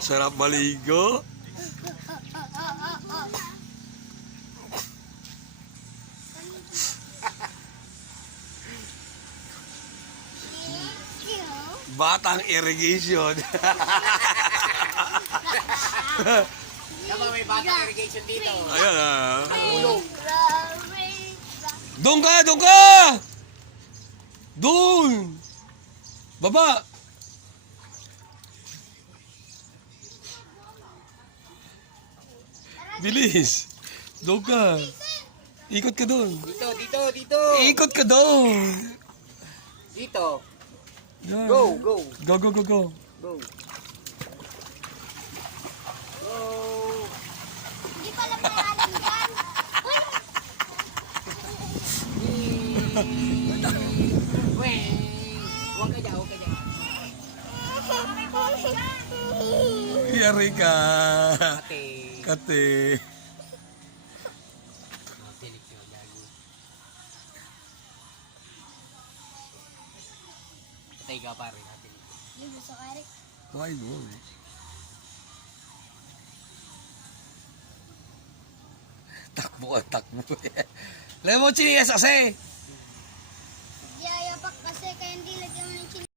Sarap maligo. Batang irrigation. Naman may batang irrigation dito. Ayan ah. Ulong. Doon ka! Doon ka! Doon! Baba! Bilis! Doon ka! Ikot ka doon! Dito. Ikot ka doon! Dito. Yan. Go. Go, go, go, go! Go. Go. Hindi pala maalam dyan. Huwag ka dyan. Yari ka! Ate. Kate! Tilik yun, gago. Patay ka pare natin. Libo sa karik. Why no? Takbo ka, takbo. Lemon chinigas kasi!